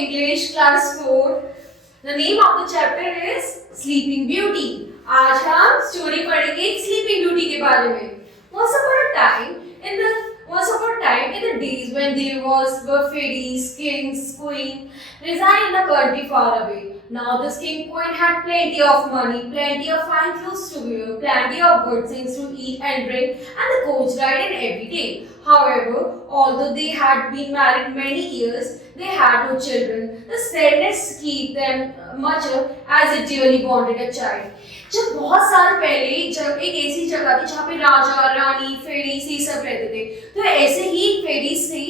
English class 4. The name of the chapter is Sleeping Beauty. आज हम story पढ़ेंगे Sleeping Beauty के बारे में. Once upon a time in the days when there were fairies, kings, queen residing in a country far away. Now this king queen had plenty of money, plenty of fine clothes to wear, plenty of good things to eat and drink, and the coach ride in every day. However, although they had been married many years, they had no children. The sadness kept them much as it dearly wanted a child. जब बहुत साल पहले जब एक ऐसी जगह थी जहाँ पे राजा रानी फेरीज ये सब रहते थे, तो ऐसे ही फेरीज थी,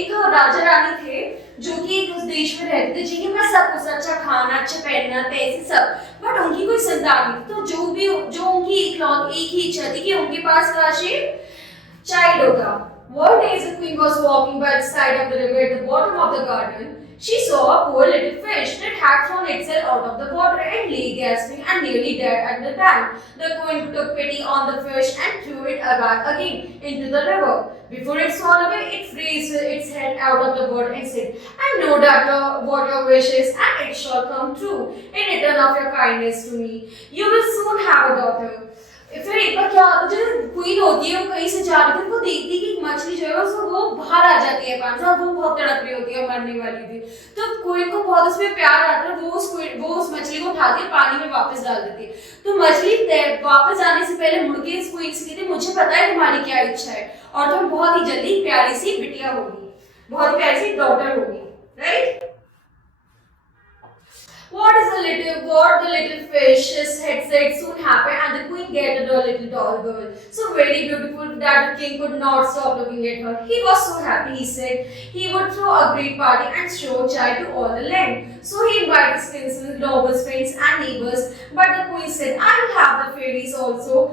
एक राजा रानी थे जो कि उस देश में रहते थे जिनके पास सब कुछ, अच्छा खाना, अच्छा पहनना, पैसे सब, बट उनकी कोई संतान नहीं थी. तो जो उनकी एक ही इच्छा थी कि उनके पास काश चाइल्ड होगा. One day as the queen was walking by the side of the river at the bottom of the garden, she saw a poor little fish that had thrown itself out of the water and lay gasping and nearly dead at the bank. The queen took pity on the fish and threw it back again into the river. Before it swam away, it raised its head out of the water and said, "I know that what your wish is, and it shall come true. In return of your kindness to me, you will soon have a daughter." फिर एक बार क्या होता है, जो queen होती है वो कहीं से जा रही थी, वो देखती कि मछली जो है उसको वो बाहर आ जाती है पानी से, और वो बहुत तड़प रही होती है, मरने वाली थी. तो क्वीन को बहुत उसमें प्यार आता है, वो उस मछली को उठा के पानी में वापस डाल देती है. तो मछली वापस जाने से पहले मुड़ के इस क्वीन से कहती, मुझे पता है तुम्हारी क्या इच्छा है और तुम्हें बहुत ही जल्दी प्यारी सी बिटिया होगी, बहुत ही प्यारी सी डॉटर होगी. Right? What the little fish had said soon happened, and the queen gathered a little doll girl, so very beautiful that the king could not stop looking at her. He was so happy, he said he would throw a great party and show a child to all the land. So he invited his kinsmen, nobles, friends, and neighbors. But the queen said, "I will have the fairies also,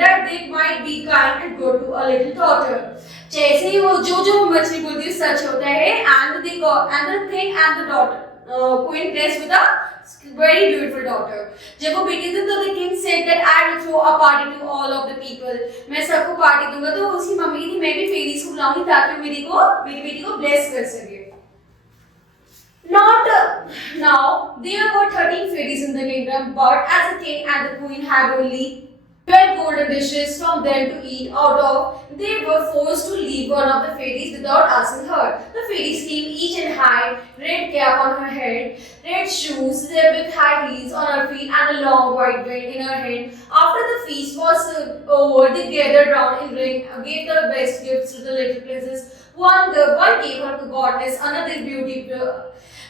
that they might be kind and good to a little daughter." जैसे ही वो जो मछली बोलती है सच होता है, and the king and the daughter. Queen blessed with a very beautiful daughter. जब वो बेटी थी तो the king said that I will throw a party to all of the people. मैं सबको पार्टी दूंगा. तो उसकी मम्मी थी, मैं भी फेरीज को बुलाऊंगी ताकि मेरी बेटी को ब्लेस कर सके. Now there were 13 fairies in the kingdom, but as the king and the queen had only 12 golden dishes from them to eat out of, they were forced to leave one of the fairies without asking her. The fairies came each in high, red cap on her head, red shoes with high heels on her feet, and a long white veil in her hand. After the feast was over, they gathered round in ring, gave the best gifts to the little princess. One gave her to goddess, another beauty,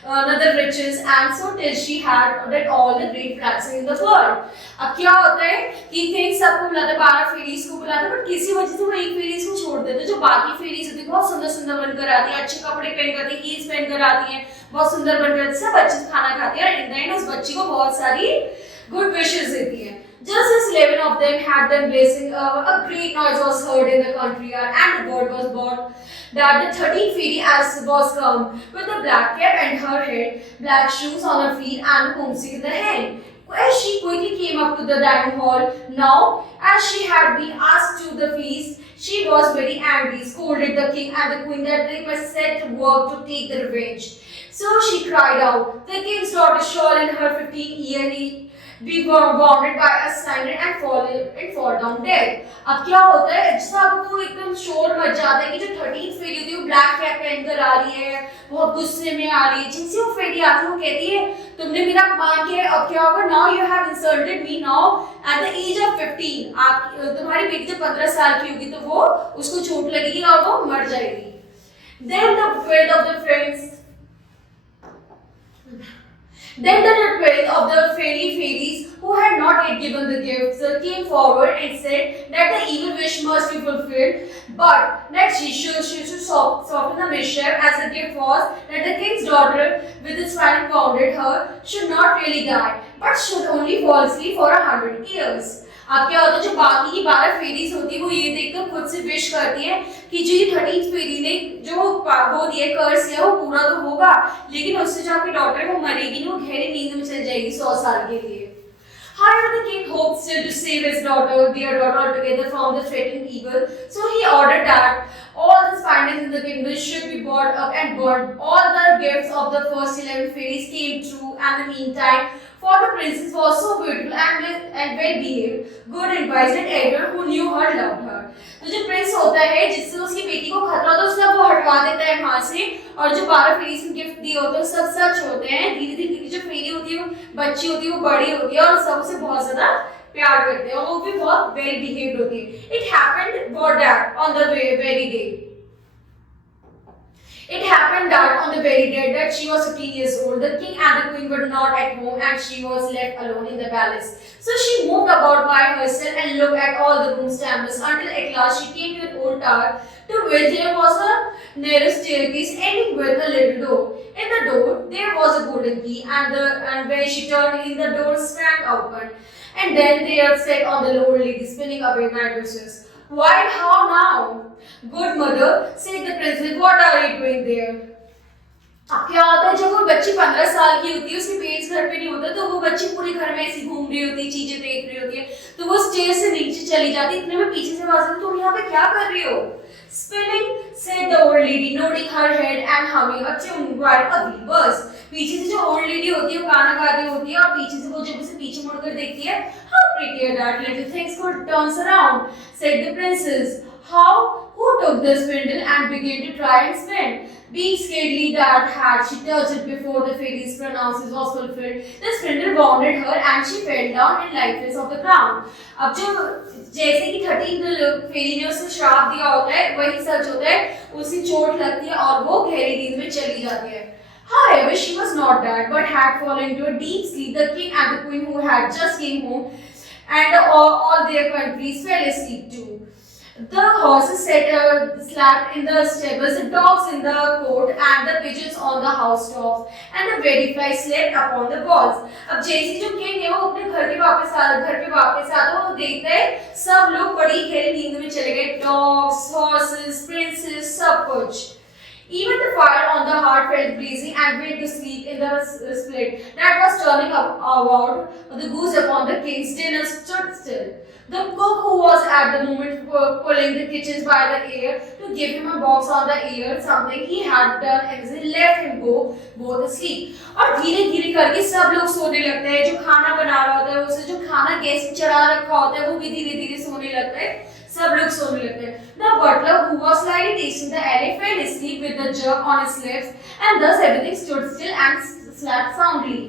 another riches, and so till she had that all the great blessings in the world. अब क्या होता है कि thing सबको बुलाते, 12 fairies को बुलाते, but किसी वजह से वो एक फेरीज को छोड़ देते. जो बाकी फेरीज होती है बहुत सुंदर सुंदर बनकर आती है, अच्छे कपड़े पहन कर आती है, हील्स पहन कर आती है, बहुत सुंदर बनकर आती है, सब अच्छे से खाना खाती है, और इन द एंड उस बच्ची को बहुत सारी गुड विशेस देती है. Just as 11 of them had done blessing, a great noise was heard in the courtyard, and the word was brought that the 13th fairy was come with a black cap and her head, black shoes on her feet, and a broomstick in her hand. As she quickly came up to the dining hall, now as she had been asked to the feast, she was very angry, scolded the king and the queen that they must set to work to take the revenge. So she cried out, "The king's daughter shall in her 15-year be wounded by a standard and fall down dead." अब क्या होता है, सबको एकदम शोर much जाता है कि जो 13th फेरी होती है वो ब्लैक कैप पहनकर आ रही है, बहुत गुस्से में आ रही है. जिनसे वो फेरी आती है वो कहती है, तुमने मेरा अपमान किया है, अब क्या होगा, now you have insulted me. Now at the age of 15, आप तुम्हारी बेटी जब 15 साल की होगी तो वो उसको चोट लगेगी और वो मर जाएगी. Then the 12 of the friends Then the 12 of the fairies who had not yet given the gifts came forward and said that the evil wish must be fulfilled, but that she should soften the mischief, as the gift was that the king's daughter, with its spine wounded her, should not really die, but should only fall asleep for 100 years. अब क्या होता है, जो बाकी की 12 fairies होती है वो ये देखकर खुद से विश करती है कि जो ये 13th फेरी ने जो वो दिया कर्स है वो पूरा तो होगा, लेकिन उससे जो आपकी डॉटर वो मरेगी नहीं, वो गहरी नींद में चल जाएगी 100 साल के लिए. However, the king hoped still to save his dear daughter altogether from the threatened evil. So he ordered that all the spiders in the kingdom should be brought up and burned. All the gifts of the first 11 fairies came true, and the meantime, for the princess was so beautiful and well behaved, good and wise, that everyone who knew her loved her. तो जो Prince होता है जिससे उसकी बेटी को खतरा होता है उसने वो हटवा देता है वहां से, और जो 12 फेरीज ने गिफ्ट दिए होते हैं सब सच होते हैं। धीरे धीरे जो फेरी होती है वो बच्ची होती है वो बड़ी होती है और सब उसे बहुत ज्यादा प्यार करते हैं और वो भी बहुत वेल बिहेव्ड होती है। It happened what that on the very day It happened that on the very day that she was 15 years old, the king and the queen were not at home and she was left alone in the palace. So she moved about by herself and looked at all the rooms, chambers, until at last she came to an old tower to which there was a narrow staircase ending with a little door. In the door there was a golden key, and when she turned in, the door sprang open, and then there sat on the lower lady spinning away mattresses. Why, how now? Good mother, said the princess, what are you doing there? अब क्या होता है जब वो बच्ची 15 साल की होती है उसके पेरेंट्स घर पे नहीं होता तो वो बच्ची पूरे घर में ऐसी घूम रही होती है चीजें देख रही होती है तो वो स्टेज से नीचे चली जाती है। इतने में पीछे से आवाज आई, तुम यहाँ पे क्या कर रही हो? Spinning, said the old lady, nodding her head and humming a tune while a bee buzzed. पीछे से जो ओल्ड लेडी होती है वो गाना गा रही होती है और पीछे से वो जब उसे पीछे मुड़कर देखती है, how pretty are that little things could turn around, said the princess. How? Who took the spindle and began to try and spin? Being scarcely that had she touched it before the fairy's pronounces was fulfilled, the spindle wounded her and she fell down in lifeless of the ground. अब जो जैसे कि 13 फेरी ने उसे श्राप दिया होता है वही सच होता है, उसे चोट लगती है और वो गहरी नींद में चली जाती है। However, she was not dead but had fallen into a deep sleep. The king and the queen who had just came home and all their countries fell asleep too. The horses slept in the stables, the dogs in the court, and the pigeons on the housetops, and the very flies slept upon the walls. अब जैसे जो king है वो अपने घर पे वापस आता है वो देखता है सब लोग बड़ी गहरी नींद में चले गए, dogs, horses, princes, सब कुछ। Even the fire on the hearth felt blazing and went to sleep in the spit that was turning about. The goose upon the king's dinner stood still. The cook, who was at the moment pulling the kitchens by the ear to give him a box on the ear, something he had done, and left him go both asleep. और धीरे धीरे करके सब लोग सोने लगते हैं। जो खाना बना रहा होता है उसे जो खाना गैस पे चढ़ा रखा होता है वो भी धीरे धीरे सोने लगता है, सब लोग सोने लगते हैं। The butler, who was slightly tasting the ale, fell asleep with the jug on his lips, and thus everything stood still and slept soundly.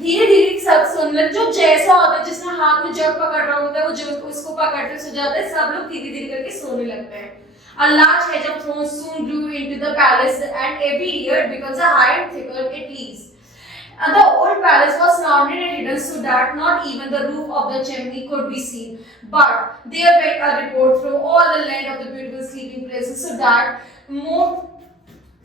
धीरे धीरे सब सुनने जो जैसा होता है जिसने हाथ में जग पकड़ रहा होता है वो जग उसको पकड़ते सो जाता है, सब लोग धीरे धीरे करके सोने लगते हैं। A large hedge of thorns soon grew into the palace, and every year it becomes a higher and thicker it leaves. The old palace was surrounded and hidden so that not even the roof of the chimney could be seen. But there went a report through all the land of the beautiful sleeping places, so that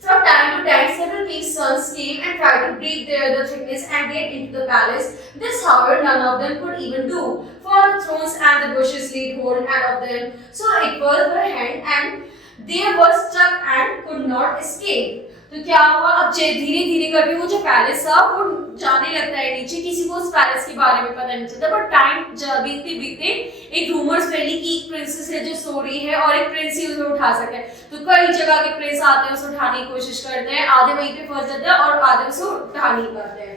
from time to time several kings' sons came and tried to break the thickness and get into the palace. This, however, none of them could even do, for the thrones and the bushes laid hold of them, so it was their hand, and they were stuck and could not escape. तो क्या हुआ, अब धीरे धीरे करके वो जो palace था वो जाने लगता है नीचे, किसी को उस पैलेस के बारे में पता नहीं चलता। बट टाइम बीतते बीतते एक रूमर्स फैली कि एक प्रिंसेस है जो सो रही है और एक प्रिंस ही उसे उठा सकता है। तो कई जगह के प्रिंस आते हैं उसे उठाने की कोशिश करते हैं, आधे वहीं पे फंस जाते हैं और आधे उसे उठा नहीं पाते हैं।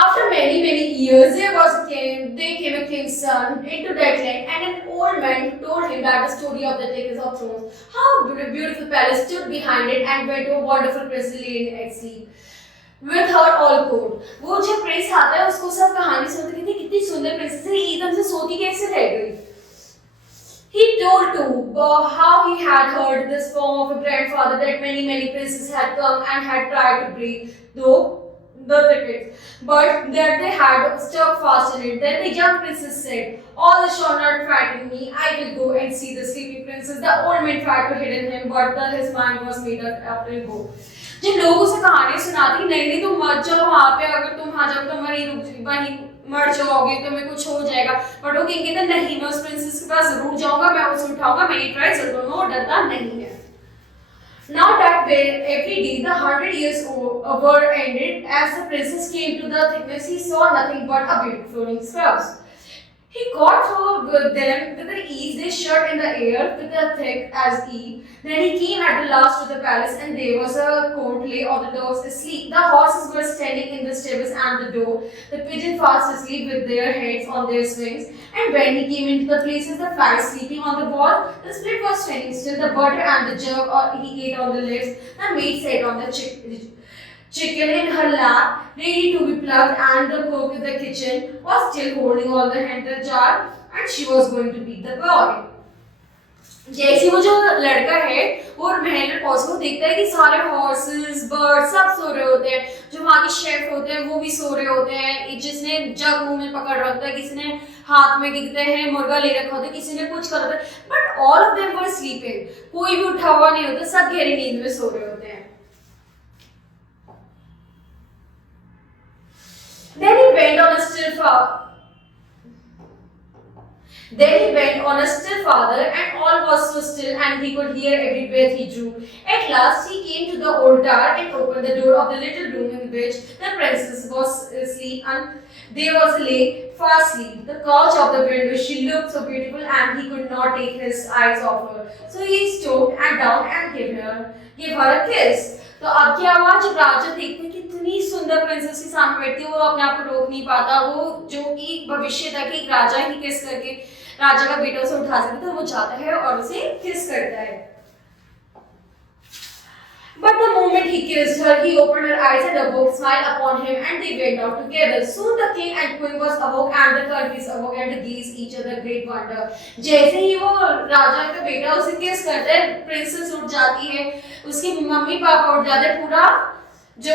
After many years, there came a king's son into that land, and an old man told him that the story of the Takers of Thrones, how beautiful palace stood behind it, and where a wonderful princess lay in sleep with her all court. वो जब Prince आता है उसको सब कहानी सुनते कहते कितनी सुंदर प्रिंसेस है, एकदम से सोती कैसे रह गई। He told too how he had heard this from of a grandfather that many princes had come and had tried to break the thickets, but that they had stuck fast in it. Then the young princess said, "All this shall not frighten me. I will go and see the sleeping princess." The old man tried to hide him, but his mind was made up after go. जब लोग उसे कहानी सुनाती नहीं तुम मत जाओ वहाँ पे, अगर तुम वहाँ जाओ तो वहीं मर जाओगे, तुम्हें कुछ हो जाएगा। बट वो कहते नहीं, मैं उस प्रिंसेस के पास जरूर जाऊंगा, मैं उसे उठाऊंगा, मैं ये ट्राई जरूर करूंगा, वो डरता नहीं है। Now that every day the 100 years were ended, as the princess came to the thickness, he saw nothing but a beautiful flowing scrubs. He got through them with the ease, they shut in the air with the thick as eve. Then he came at the last to the palace, and there was a court lay of the dogs asleep. The horses were standing in the stables and the door, the pigeon fast asleep with their heads on their swings. And when he came into the places, the fly sleeping on the wall, the split was standing still, the butter and the jug he ate on the legs, the maid sat on the chicken in her lap, ready to be plucked, and the cook in the kitchen was still holding on the handle jar, and she was going to beat the boy. जैसे वो जो लड़का है वो महल में पहुंचे, वो देखता है कि सारे हॉर्सेस बर्ड सब सो रहे होते हैं, जो वहाँ के शेफ होते हैं वो भी सो रहे होते हैं, जिसने जग मुंह में पकड़ रखता है, किसी ने हाथ में दिखते हैं मुर्गा ले रखा होता है, किसी ने कुछ कर रखा है, but all of them were sleeping, कोई भी उठा हुआ नहीं होता, सब गहरी नींद में सो रहे होते हैं. Then he went on a still farther, and all was so still, and he could hear every breath he drew. At last he came to the old tower and opened the door of the little room in which the princess was asleep, and there was lay fast asleep. The couch of the window, she looked so beautiful, and he could not take his eyes off her. So he stooped and down and gave her a kiss. तो अब क्या हुआ, जब राजा देखते हैं कि इतनी सुंदर प्रिंसेस के सामने बैठती है, वो अपने आप को रोक नहीं पाता, वो जो कि भविष्य तक एक राजा ही किस करके राजा का बेटा उसे उठा सकता, तो वो जाता है और उसे किस करता है. But the moment he kissed her, he opened her eyes and awoke, smiled upon him, and they went out together. Soon the king and queen was awoke, and the countries awoke, and they gazed each other great wonder. जैसे ही वो राजा का बेटा उसे किस करता है, princess उठ जाती है, उसके मम्मी पापा उठ जाते हैं, पूरा जो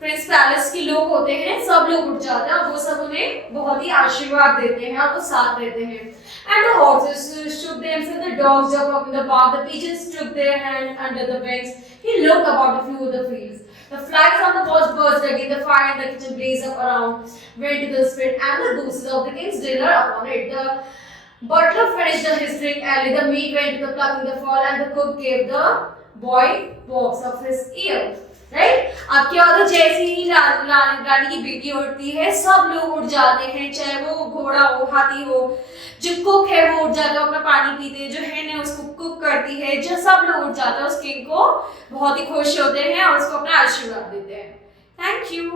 प्रिंस पैलेस के लोग होते हैं सब लोग उठ जाते हैं, और वो सब उन्हें बहुत ही आशीर्वाद देते हैं और वो साथ देते हैं. And the horses shook themselves, the dogs jumped up in the park, the pigeons took their hand under the wings. He looked about a few of the fields. The flags on the walls buzzed again, the fire in the kitchen blazed up around, went to the spit, and the gooses of the king's dinner upon it. The butler finished his drink early, the maid went to the plucking the fall, and the cook gave the boy box of his ear. Right. अब क्या होता है, जैसे ही रानी की बेटी उठती है, सब लोग उठ जाते हैं, चाहे वो घोड़ा हो, हाथी हो, जो कुक है वो उठ जाता है, अपना पानी पीते हैं, जो हेन है उसको कुक करती है, जो सब लोग उठ जाते हैं, उस किंग को बहुत ही खुश होते हैं और उसको अपना आशीर्वाद देते हैं. Thank you.